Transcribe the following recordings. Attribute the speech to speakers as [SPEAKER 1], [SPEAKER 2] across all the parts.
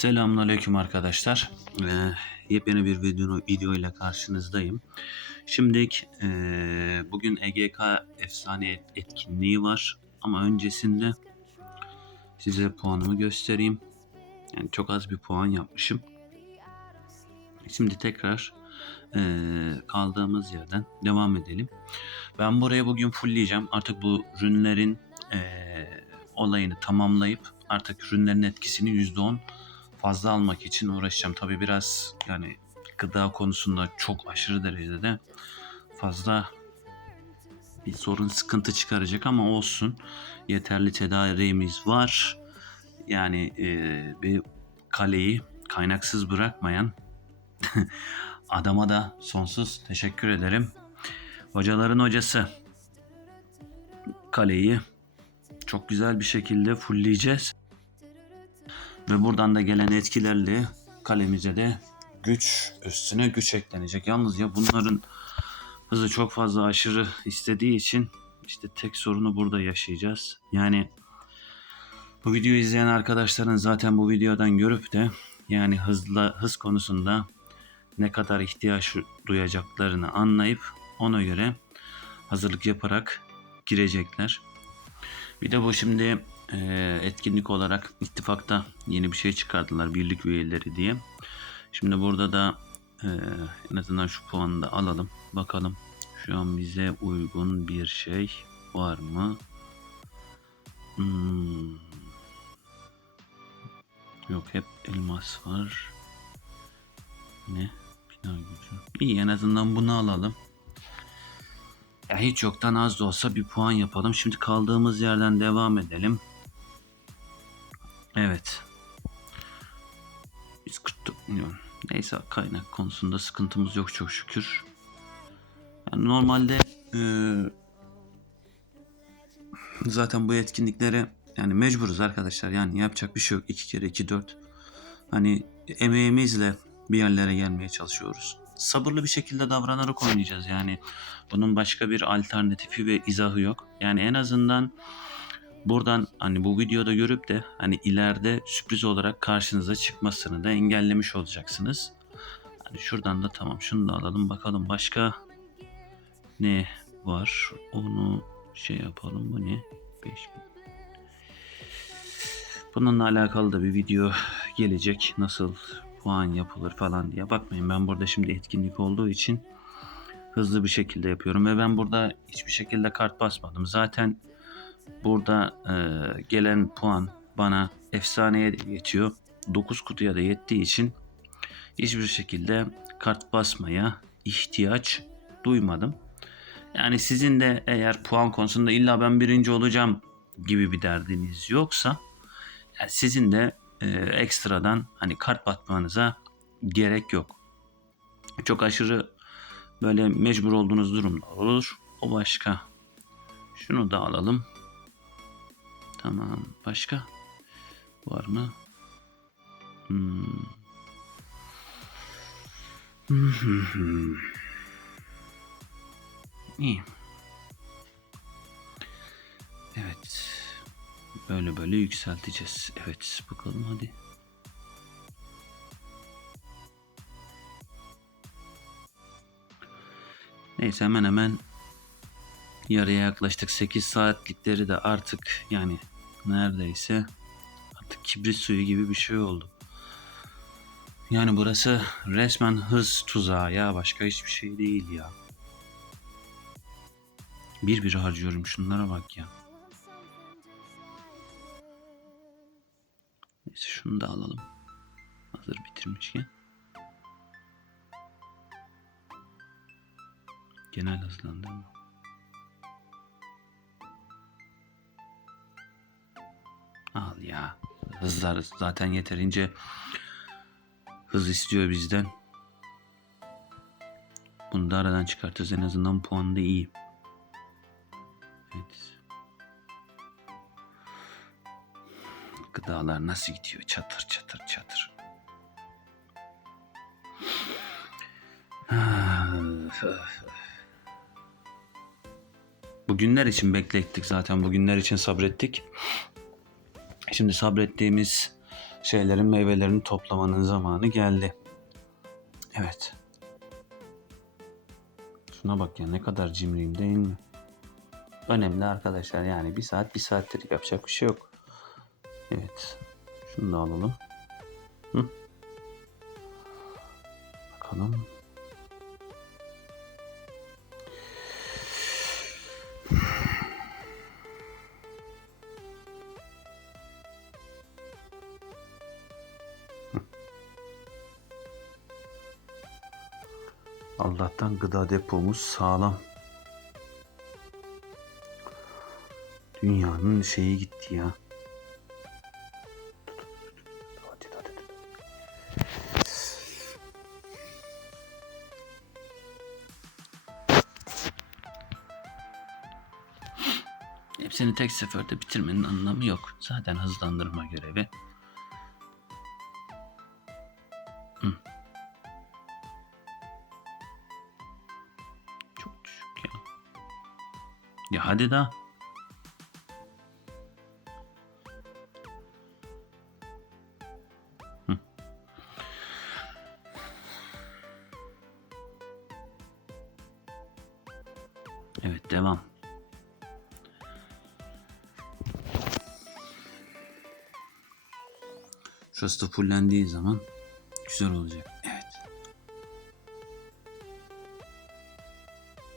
[SPEAKER 1] Selamünaleyküm arkadaşlar. Ee, yepyeni bir video, video ile karşınızdayım. Şimdi e, bugün EGK efsane et- etkinliği var. Ama öncesinde size puanımı göstereyim. Yani çok az bir puan yapmışım. Şimdi tekrar e, kaldığımız yerden devam edelim. Ben buraya bugün fullleyeceğim. Artık bu rünlerin e, olayını tamamlayıp artık rünlerin etkisini %10 fazla almak için uğraşacağım. Tabi biraz yani gıda konusunda çok aşırı derecede fazla bir sorun sıkıntı çıkaracak ama olsun. Yeterli tedariğimiz var. Yani e, bir kaleyi kaynaksız bırakmayan adama da sonsuz teşekkür ederim. Hocaların hocası kaleyi çok güzel bir şekilde fullleyeceğiz. Ve buradan da gelen etkilerle kalemize de güç üstüne güç eklenecek. Yalnız ya bunların hızı çok fazla aşırı istediği için işte tek sorunu burada yaşayacağız. Yani bu videoyu izleyen arkadaşların zaten bu videodan görüp de yani hızla hız konusunda ne kadar ihtiyaç duyacaklarını anlayıp ona göre hazırlık yaparak girecekler. Bir de bu şimdi e, etkinlik olarak ittifakta yeni bir şey çıkardılar birlik üyeleri diye. Şimdi burada da e, en azından şu puanı da alalım. Bakalım şu an bize uygun bir şey var mı? Hmm. Yok hep elmas var. Ne? Bina gücü. İyi en azından bunu alalım. Ya hiç yoktan az da olsa bir puan yapalım. Şimdi kaldığımız yerden devam edelim. Evet. Biz 44 milyon. Neyse kaynak konusunda sıkıntımız yok çok şükür. Yani normalde eee, zaten bu etkinliklere yani mecburuz arkadaşlar. Yani yapacak bir şey yok. 2 kere 2 4. Hani emeğimizle bir yerlere gelmeye çalışıyoruz. Sabırlı bir şekilde davranarak oynayacağız yani. Bunun başka bir alternatifi ve izahı yok. Yani en azından buradan hani bu videoda görüp de hani ileride sürpriz olarak karşınıza çıkmasını da engellemiş olacaksınız. Hani şuradan da tamam şunu da alalım bakalım başka ne var onu şey yapalım bu ne 5000 Bununla alakalı da bir video gelecek. Nasıl puan yapılır falan diye. Bakmayın ben burada şimdi etkinlik olduğu için hızlı bir şekilde yapıyorum ve ben burada hiçbir şekilde kart basmadım. Zaten burada e, gelen puan bana efsaneye de geçiyor. 9 kutuya da yettiği için hiçbir şekilde kart basmaya ihtiyaç duymadım. Yani sizin de eğer puan konusunda illa ben birinci olacağım gibi bir derdiniz yoksa yani sizin de e, ekstradan hani kart batmanıza gerek yok. Çok aşırı böyle mecbur olduğunuz durumda olur. O başka. Şunu da alalım. Tamam. Başka var mı? Hmm. İyi. Evet. Böyle böyle yükselteceğiz. Evet bakalım hadi. Neyse hemen hemen yarıya yaklaştık. 8 saatlikleri de artık yani neredeyse artık kibrit suyu gibi bir şey oldu. Yani burası resmen hız tuzağı ya başka hiçbir şey değil ya. Bir bir harcıyorum şunlara bak ya. Neyse şunu da alalım. Hazır bitirmişken. Genel hızlandırma. Al ya. Hızlar zaten yeterince hız istiyor bizden. Bunu da aradan çıkartırız. En azından puanı da iyi. Evet. Gıdalar nasıl gidiyor? Çatır çatır çatır. Bugünler için beklettik zaten. Bugünler için sabrettik. Şimdi sabrettiğimiz şeylerin meyvelerini toplamanın zamanı geldi. Evet. Şuna bak ya ne kadar cimriyim değil mi? Önemli arkadaşlar yani bir saat bir saattir yapacak bir şey yok. Evet. Şunu da alalım. Hı. Bakalım. Allah'tan gıda depomuz sağlam. Dünyanın şeyi gitti ya. Hepsini tek seferde bitirmenin anlamı yok. Zaten hızlandırma görevi. Hadi. Hı. Evet devam. Şurası da fullendiği zaman güzel olacak. Evet.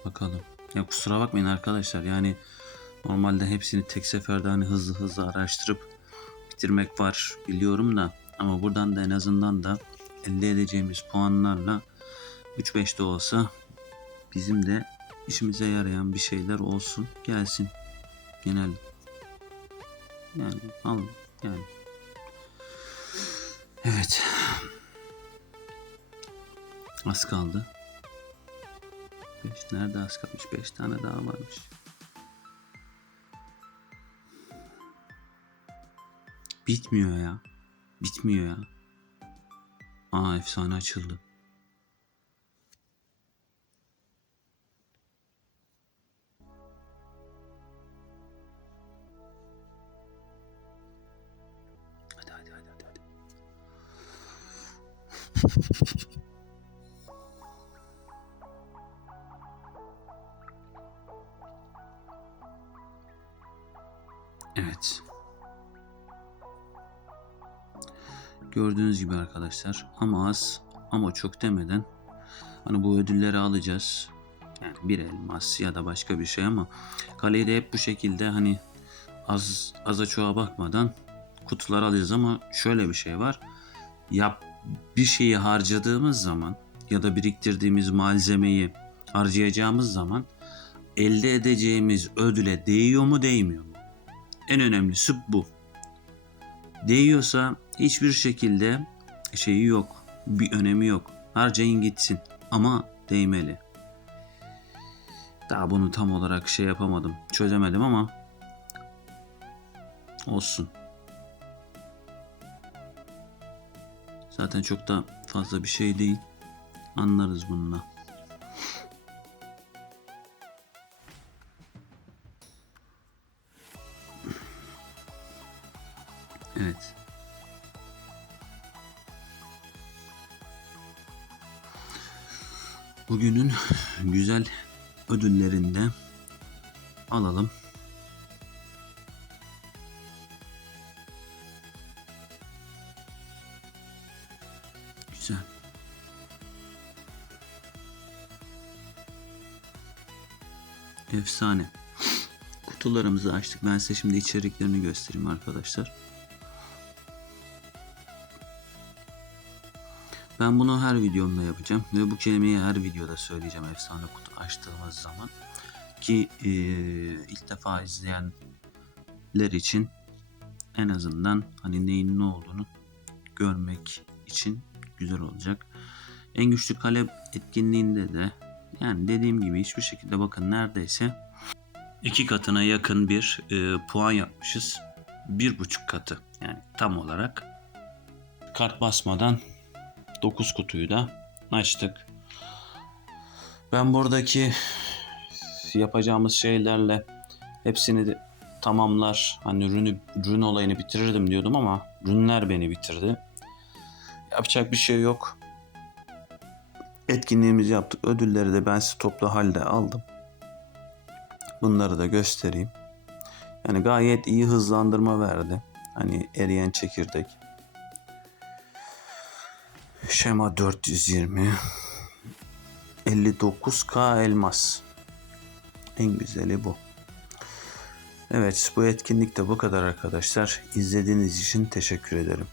[SPEAKER 1] Bakalım. Ya kusura bakmayın arkadaşlar yani normalde hepsini tek seferde hani hızlı hızlı araştırıp bitirmek var biliyorum da ama buradan da en azından da elde edeceğimiz puanlarla 3-5 de olsa bizim de işimize yarayan bir şeyler olsun gelsin genel. Yani al yani. Evet. Az kaldı 5 nerede az kalmış 5 tane daha varmış. Bitmiyor ya. Bitmiyor ya. Aa efsane açıldı Evet. Gördüğünüz gibi arkadaşlar ama az ama çok demeden hani bu ödülleri alacağız. Yani bir elmas ya da başka bir şey ama kaleyi de hep bu şekilde hani az aza çoğa bakmadan kutular alacağız ama şöyle bir şey var. Yap bir şeyi harcadığımız zaman ya da biriktirdiğimiz malzemeyi harcayacağımız zaman elde edeceğimiz ödüle değiyor mu değmiyor mu? En önemlisi bu. Değiyorsa hiçbir şekilde şeyi yok. Bir önemi yok. Harcayın gitsin. Ama değmeli. Daha bunu tam olarak şey yapamadım. Çözemedim ama olsun. Zaten çok da fazla bir şey değil. Anlarız bununla. Evet. Bugünün güzel ödüllerinde alalım. Güzel. Efsane. Kutularımızı açtık. Ben size şimdi içeriklerini göstereyim arkadaşlar. Ben bunu her videomda yapacağım ve bu kelimeyi her videoda söyleyeceğim efsane kutu açtığımız zaman ki e, ilk defa izleyenler için en azından hani neyin ne olduğunu görmek için güzel olacak. En güçlü kale etkinliğinde de yani dediğim gibi hiçbir şekilde bakın neredeyse iki katına yakın bir e, puan yapmışız. Bir buçuk katı yani tam olarak kart basmadan 9 kutuyu da açtık. Ben buradaki yapacağımız şeylerle hepsini de tamamlar. Hani rünü, rün olayını bitirirdim diyordum ama rünler beni bitirdi. Yapacak bir şey yok. Etkinliğimizi yaptık. Ödülleri de ben size toplu halde aldım. Bunları da göstereyim. Yani gayet iyi hızlandırma verdi. Hani eriyen çekirdek. Şema 420. 59K elmas. En güzeli bu. Evet bu etkinlik de bu kadar arkadaşlar. İzlediğiniz için teşekkür ederim.